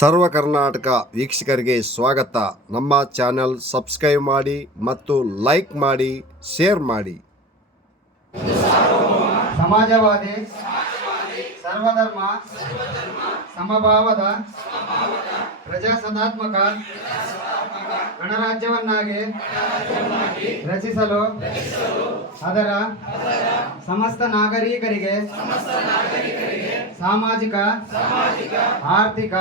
ಸರ್ವ ಕರ್ನಾಟಕ ವೀಕ್ಷಕರಿಗೆ ಸ್ವಾಗತ. ನಮ್ಮ ಚಾನೆಲ್ ಸಬ್ಸ್ಕ್ರೈಬ್ ಮಾಡಿ ಮತ್ತು ಲೈಕ್ ಮಾಡಿ, ಶೇರ್ ಮಾಡಿ. ಸಮಾಜವಾದಿ, ಸರ್ವಧರ್ಮ ಸಮಭಾವದ ಪ್ರಜಾಸತ್ತಾತ್ಮಕ ಗಣರಾಜ್ಯವನ್ನಾಗಿ ರಚಿಸಲು ಅದರ ಸಮಸ್ತ ನಾಗರಿಕರಿಗೆ ಸಾಮಾಜಿಕ, ಆರ್ಥಿಕ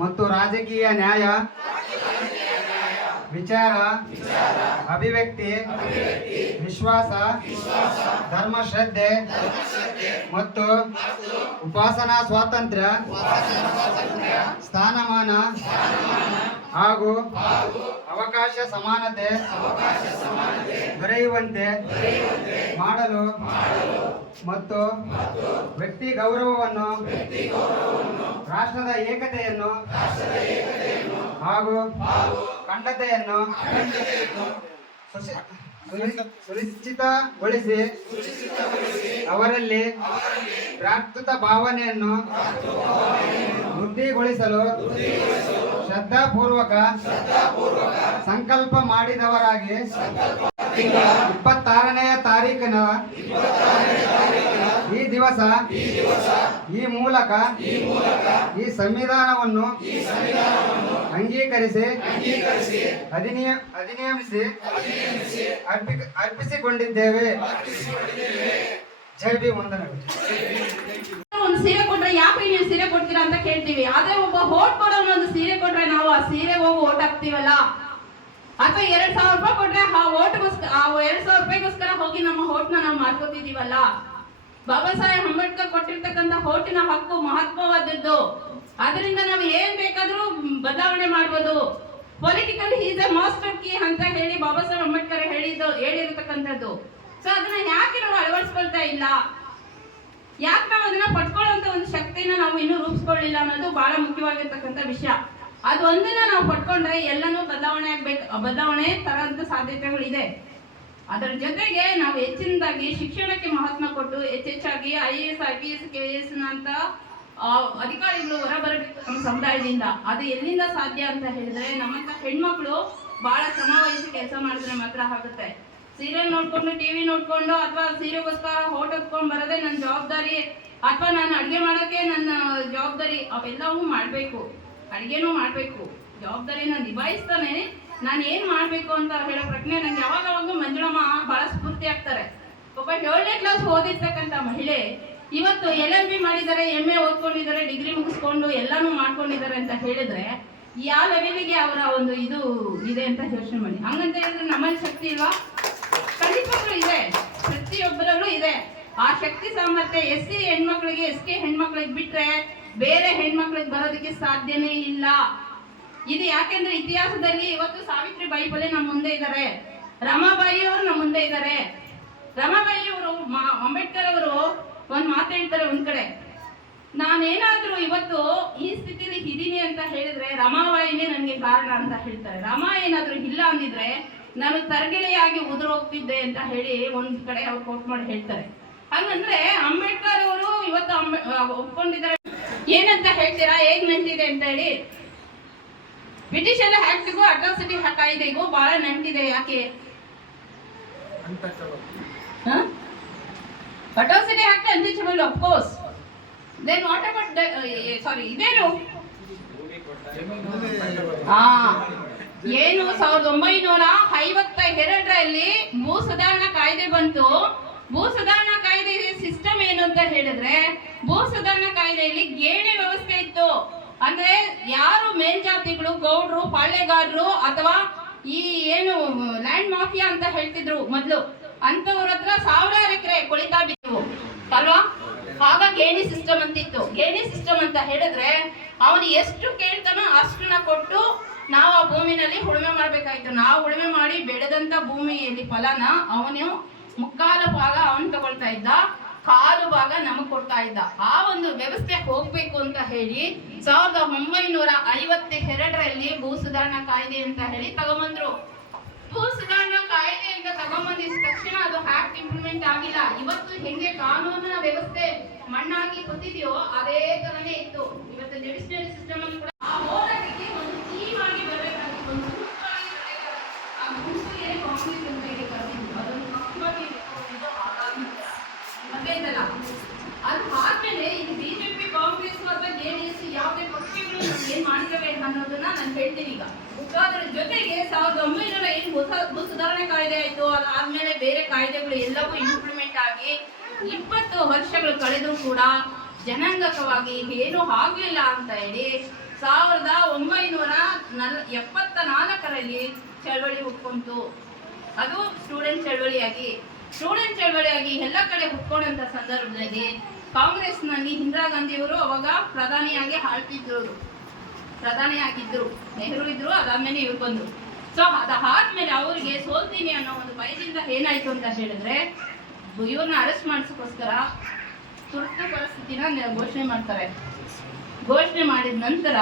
ಮತ್ತು ರಾಜಕೀಯ ನ್ಯಾಯ, ವಿಚಾರ, ಅಭಿವ್ಯಕ್ತಿ, ವಿಶ್ವಾಸ, ಧರ್ಮಶ್ರದ್ಧೆ ಮತ್ತು ಉಪಾಸನಾ ಸ್ವಾತಂತ್ರ್ಯ, ಸ್ಥಾನಮಾನ ಹಾಗೂ ಅವಕಾಶ ಸಮಾನತೆ ದೊರೆಯುವಂತೆ ಮಾಡಲು ಮತ್ತು ವ್ಯಕ್ತಿ ಗೌರವವನ್ನು, ರಾಷ್ಟ್ರದ ಏಕತೆಯನ್ನು ಹಾಗೂ ಖಂಡತೆಯನ್ನು ಸುನಿಶ್ಚಿತಗೊಳಿಸಿ ಅವರಲ್ಲಿ ಭ್ರಾತೃತ್ವ ಭಾವನೆಯನ್ನು ವೃದ್ಧಿಗೊಳಿಸಲು ಶ್ರದ್ಧಾಪೂರ್ವಕ ಸಂಕಲ್ಪ ಮಾಡಿದವರಾಗಿ 26ನೇ ತಾರೀಕಿನ ಈ ದಿವಸ ಈ ಮೂಲಕ ಈ ಸಂವಿಧಾನವನ್ನು ಅಂಗೀಕರಿಸಿ ಅಧಿನಿಯಮಿಸಿ ಅರ್ಪಿಸಿಕೊಂಡಿದ್ದೇವೆ. ಜೈ ಭೀಮ್. ವಂದನೆಗಳು. ಒಂದು ಸೀರೆ ಕೊಟ್ರೆ ಯಾಕೆ ನೀವು ಸೀರೆ ಕೊಡ್ತೀರಾ ಅಂತ ಕೇಳ್ತೀವಿ. ಆದ್ರೆ ಒಬ್ಬ ಓಟ್ ಕೊಡೋನು ಒಂದು ಸೀರೆ ಕೊಟ್ರೆ ನಾವು ಆ ಸೀರೆಗೆ ಹೋಗಿ ಓಟ್ ಹಾಕ್ತಿವಲ್ಲ, ಅಥವಾ 2,000 ರೂಪಾಯಿ ಕೊಟ್ರೆ ಆ ಓಟ್ಗೋಸ್ಕರ, ಆ 2,000 ರೂಪಾಯಿಗೋಸ್ಕರ ಹೋಗಿ ನಮ್ಮ ಓಟ್ನ ನಾವು ಮಾಡ್ಕೋತಿದೀವಲ್ಲ. ಬಾಬಾ ಸಾಹೇಬ್ ಅಂಬೇಡ್ಕರ್ ಕೊಟ್ಟಿರ್ತಕ್ಕಂಥ ಓಟಿನ ಹಕ್ಕು ಮಹತ್ವವಾದದ್ದು. ಅದರಿಂದ ನಾವು ಏನ್ ಬೇಕಾದ್ರೂ ಬದಲಾವಣೆ ಮಾಡ್ಬೋದು. Political is A master key ಅಂತ ಹೇಳಿ ಬಾಬಾ ಸಾಹೇಬ್ ಅಂಬೇಡ್ಕರ್ ಹೇಳಿರತಕ್ಕಂಥದ್ದು. ಸೊ ಅದನ್ನ ಯಾಕೆ ನಾವು ಅಳವಡಿಸ್ಕೊಳ್ತಾ ಇಲ್ಲ, ಯಾಕೆ ನಾವು ಅದನ್ನ ಪಡ್ಕೊಳ್ಳುವಂತ ಒಂದು ಶಕ್ತಿನ ನಾವು ಇನ್ನೂ ರೂಪಿಸ್ಕೊಳ್ಳಿಲ್ಲ ಅನ್ನೋದು ಬಹಳ ಮುಖ್ಯವಾಗಿರ್ತಕ್ಕಂಥ ವಿಷಯ. ಅದು ಒಂದನ್ನ ನಾವು ಪಡ್ಕೊಂಡ್ರೆ ಎಲ್ಲನೂ ಬದಲಾವಣೆ ತರಂತ ಸಾಧ್ಯತೆಗಳಿದೆ. ಅದರ ಜೊತೆಗೆ ನಾವು ಹೆಚ್ಚಿನದಾಗಿ ಶಿಕ್ಷಣಕ್ಕೆ ಮಹತ್ವ ಕೊಟ್ಟು ಹೆಚ್ಚೆಚ್ಚಾಗಿ IAS, IPS, KS ಅಂತ ಅಧಿಕಾರಿಗಳು ಹೊರಬರಬೇಕು ನಮ್ಮ ಸಮುದಾಯದಿಂದ. ಅದು ಎಲ್ಲಿಂದ ಸಾಧ್ಯ ಅಂತ ಹೇಳಿದ್ರೆ ನಮ್ಮಂತ ಹೆಣ್ಮಕ್ಳು ಬಹಳ ಶ್ರಮ ವಹಿಸಿ ಕೆಲಸ ಮಾಡಿದ್ರೆ ಮಾತ್ರ ಆಗುತ್ತೆ. ಸೀರಿಯಲ್ ನೋಡ್ಕೊಂಡು, ಟಿವಿ ನೋಡ್ಕೊಂಡು ಅಥವಾ ಸೀರೆಗೋಸ್ಕರ ಹೋಟ್ ಹೊತ್ಕೊಂಡು ಬರೋದೇ ನನ್ನ ಜವಾಬ್ದಾರಿ, ಅಥವಾ ನಾನು ಅಡುಗೆ ಮಾಡೋಕ್ಕೆ ನನ್ನ ಜವಾಬ್ದಾರಿ, ಅವೆಲ್ಲವೂ ಮಾಡಬೇಕು. ಅಡುಗೆನೂ ಮಾಡಬೇಕು, ಜವಾಬ್ದಾರಿನ ನಿಭಾಯಿಸ್ತಾನೆ ನಾನು ಏನು ಮಾಡಬೇಕು ಅಂತ ಹೇಳೋ ಪ್ರಜ್ಞೆ ನಂಗೆ ಯಾವಾಗವಾಗ ಮಂಜುಳಮ್ಮ ಬಹಳ ಸ್ಫೂರ್ತಿ ಆಗ್ತಾರೆ. ಒಬ್ಬ 7ನೇ ಕ್ಲಾಸ್ ಓದಿರ್ತಕ್ಕಂಥ ಮಹಿಳೆ ಇವತ್ತು LLB ಮಾಡಿದ್ದಾರೆ, MA ಓದ್ಕೊಂಡಿದ್ದಾರೆ, ಡಿಗ್ರಿ ಮುಗಿಸ್ಕೊಂಡು ಎಲ್ಲಾನು ಮಾಡ್ಕೊಂಡಿದ್ದಾರೆ ಅಂತ ಹೇಳಿದ್ರೆ ಯಾವ ಲೆವೆಲಿಗೆ ಅವರ ಒಂದು ಇದು ಇದೆ ಅಂತ ಯೋಚನೆ ಮಾಡಿ. ಹಂಗಂತ ಹೇಳಿದ್ರೆ ನಮ್ಮಲ್ಲಿ ಶಕ್ತಿ ಇಲ್ವಾ? ಖಂಡಿತವಾಗ್ಲೂ ಇದೆ, ಪ್ರತಿಯೊಬ್ಬರಲ್ಲೂ ಇದೆ ಆ ಶಕ್ತಿ ಸಾಮರ್ಥ್ಯ. SC ಹೆಣ್ಮಕ್ಳಿಗೆ, SK ಹೆಣ್ಮಕ್ಳಿಗೆ ಬಿಟ್ರೆ ಬೇರೆ ಹೆಣ್ಮಕ್ಳಿಗೆ ಬರೋದಕ್ಕೆ ಸಾಧ್ಯನೇ ಇಲ್ಲ. ಇದು ಯಾಕೆಂದ್ರೆ ಇತಿಹಾಸದಲ್ಲಿ ಇವತ್ತು ಸಾವಿತ್ರಿಬಾಯಿ ಫುಲೆ ನಮ್ಮ ಮುಂದೆ ಇದ್ದಾರೆ, ರಮಾಬಾಯಿ ಅವರು ನಮ್ಮ ಮುಂದೆ ಇದ್ದಾರೆ. ರಮಾಬಾಯಿ ಅವರು ಅಂಬೇಡ್ಕರ್ ಅವರು ಒಂದ್ ಮಾತು ಹೇಳ್ತಾರೆ ಒಂದ್ ಕಡೆ, ನಾನೇನಾದ್ರೂ ಇವತ್ತು ಈ ಸ್ಥಿತಿಲಿ ಇದ್ದೀನಿ ಅಂತ ಹೇಳಿದ್ರೆ ರಮಾಬಾಯಿನೇ ನನಗೆ ಕಾರಣ ಅಂತ ಹೇಳ್ತಾರೆ. ರಮಾ ಏನಾದ್ರೂ ಇಲ್ಲ ಅಂದಿದ್ರೆ ನಾನು ತರಗೆಲೆಯಾಗಿ ಉದುರು ಹೋಗ್ತಿದ್ದೆ ಅಂತ ಹೇಳಿ ಒಂದ್ ಕಡೆ ಅವ್ರು ಕೋಟ್ ಮಾಡಿ ಹೇಳ್ತಾರೆ. ಹಂಗಂದ್ರೆ ಅಂಬೇಡ್ಕರ್ ಅವರು ಇವತ್ತು ಒಪ್ಕೊಂಡಿದ್ದಾರೆ. ಏನಂತ ಹೇಳ್ತೀರಾ, ಹೇಗ್ ನಂಟಿದೆ ಅಂತ ಹೇಳಿ? ಬ್ರಿಟಿಷ್ ಎಲ್ಲ ಆಕ್ಟ್ಗೂ ಅಟ್ರಾಸಿಟಿ ಕಾಯ್ದೆಗೂ ಬಹಳ ನಂಟಿದೆ. ಯಾಕೆ? Atrocity act untouchable, of course. Then what about sorry ಇದೇನು ಏನು 1952ರಲ್ಲಿ ಭೂ ಸುಧಾರಣಾ ಕಾಯ್ದೆ ಬಂತು. ಭೂ ಸುಧಾರಣಾ ಕಾಯ್ದೆ ಸಿಸ್ಟಮ್ ಏನು ಅಂತ ಹೇಳಿದ್ರೆ, ಭೂ ಸುಧಾರಣಾ ಕಾಯ್ದೆಯಲ್ಲಿ ಗೇಣಿ ವ್ಯವಸ್ಥೆ ಇತ್ತು. ಅಂದ್ರೆ ಯಾರು ಮೇಲ್ಜಾತಿಗಳು, ಗೌಡ್ರು, ಪಾಳ್ಯಗಾರರು ಅಥವಾ ಈ ಏನು ಲ್ಯಾಂಡ್ ಮಾಫಿಯಾ ಅಂತ ಹೇಳ್ತಿದ್ರು ಮೊದ್ಲು, ಅಂತವ್ರ ಹತ್ರ 1000 ಎಕರೆ ಕೊಳಿತಾ ಬಿತ್ತು ಅಲ್ವಾ? ಆಗ ಗೇಣಿ ಸಿಸ್ಟಮ್ ಅಂತಿತ್ತು. ಗೇಣಿ ಸಿಸ್ಟಮ್ ಅಂತ ಹೇಳಿದ್ರೆ ಅವನು ಎಷ್ಟು ಕೇಳ್ತಾನೋ ಅಷ್ಟನ್ನ ಕೊಟ್ಟು ನಾವು ಆ ಭೂಮಿನಲ್ಲಿ ಉಳುಮೆ ಮಾಡ್ಬೇಕಾಯ್ತು. ನಾವು ಉಳುಮೆ ಮಾಡಿ ಬೆಳೆದಂತ ಭೂಮಿಯಲ್ಲಿ ಫಲನ ಅವನು ಮುಕ್ಕಾಲು ಭಾಗ ಅವನು ತಗೊಳ್ತಾ ಇದ್ದ, ಕಾಲು ಭಾಗ ನಮಗ್ ಕೊಡ್ತಾ ಇದ್ದ. ಆ ಒಂದು ವ್ಯವಸ್ಥೆ ಹೋಗ್ಬೇಕು ಅಂತ ಹೇಳಿ 1952ರಲ್ಲಿ ಭೂ ಸುಧಾರಣಾ ಕಾಯ್ದೆ ಅಂತ ಹೇಳಿ ತಗೊಂಬಂದ್ರು. ಭೂ ಸುಧಾರಣಾ ಕಾಯ್ದೆ ಅಂತ ತಗೊಂಬಂದಿದ ತಕ್ಷಣ ಅದು ಆಕ್ಟ್ ಇಂಪ್ಲಿಮೆಂಟ್ ಆಗಿಲ್ಲ. ಇವತ್ತು ಹೆಂಗೆ ಕಾನೂನಿನ ವ್ಯವಸ್ಥೆ ಮಣ್ಣಾಗಿ ಕೂತಿದೆಯೋ ಅದೇ ತರನೇ ಇತ್ತು. ಇವತ್ತು ಜುಡಿಷಿಯರಿ ಸಿಸ್ಟಮ್ ಅಲ್ಲಿ ಕೂಡ ಆ ಹೋರಾಟಕ್ಕೆ ಒಂದು ಟೀಮ್ ಆಗಿ ಬರಬೇಕಾಗಿತ್ತು, ಒಂದು ಗುಂಪಾಗಿ ಬರಬೇಕಾಗಿತ್ತು. ಆ ಗುಂಪಿಗೆ ಕಾಂಗ್ರೆಸ್ ಅಂತ ಹೇಳಿ ಕರೆದಿದ್ದು, ಅದೊಂದು ಪಕ್ಷವಾಗಿ ಇಟ್ಕೊಂಡಿದ್ದು ಹಾಗಾಗಿತ್ತು. ಮತ್ತೆ ಇದಲ್ಲ, ಅದು ಆದ್ಮೇಲೆ ಇದು ಬಿಜೆಪಿ, ಕಾಂಗ್ರೆಸ್ ಅಥವಾ ಜೆಡಿಎಸ್ ಯಾವುದೇ ಪಕ್ಷಗಳು ಏನ್ ಮಾಡ್ತವೆ ಅನ್ನೋದನ್ನ ನಾನು ಹೇಳ್ತೀನಿ ಈಗ. ಸೊ ಅದರ ಜೊತೆಗೆ 1900 ಏನು ಭೂ ಸುಧಾರಣೆ ಕಾಯ್ದೆ ಆಯ್ತು, ಅದಾದ್ಮೇಲೆ ಬೇರೆ ಕಾಯ್ದೆಗಳು ಎಲ್ಲವೂ ಇಂಪ್ಲಿಮೆಂಟ್ ಆಗಿ 20 ವರ್ಷಗಳು ಕಳೆದರೂ ಕೂಡ ಜನಾಂಗಕವಾಗಿ ಏನೂ ಆಗ್ಲಿಲ್ಲ ಅಂತ ಹೇಳಿ 1974ರಲ್ಲಿ ಚಳವಳಿ ಹುಟ್ಕೊಂತು. ಅದು ಸ್ಟೂಡೆಂಟ್ ಚಳವಳಿಯಾಗಿ ಎಲ್ಲ ಕಡೆ ಹುಟ್ಕೊಂಡಂತ ಸಂದರ್ಭದಲ್ಲಿ ಕಾಂಗ್ರೆಸ್ನಲ್ಲಿ ಇಂದಿರಾ ಗಾಂಧಿಯವರು ಅವಾಗ ಪ್ರಧಾನಿಯಾಗಿದ್ರು, ನೆಹರು ಇದ್ರು, ಅದಾದ್ಮೇಲೆ ಇವ್ರು ಬಂದ್ರು. ಸೊ ಅದಾದ್ಮೇಲೆ ಅವ್ರಿಗೆ ಸೋಲ್ತೀನಿ ಅನ್ನೋ ಒಂದು ಭಯದಿಂದ ಏನಾಯ್ತು ಅಂತ ಹೇಳಿದ್ರೆ ಇವ್ರನ್ನ ಅರೆಸ್ಟ್ ಮಾಡಿಸೋಕ್ಕೋಸ್ಕರ ತುರ್ತು ಪರಿಸ್ಥಿತಿನ ಘೋಷಣೆ ಮಾಡ್ತಾರೆ. ಘೋಷಣೆ ಮಾಡಿದ ನಂತರ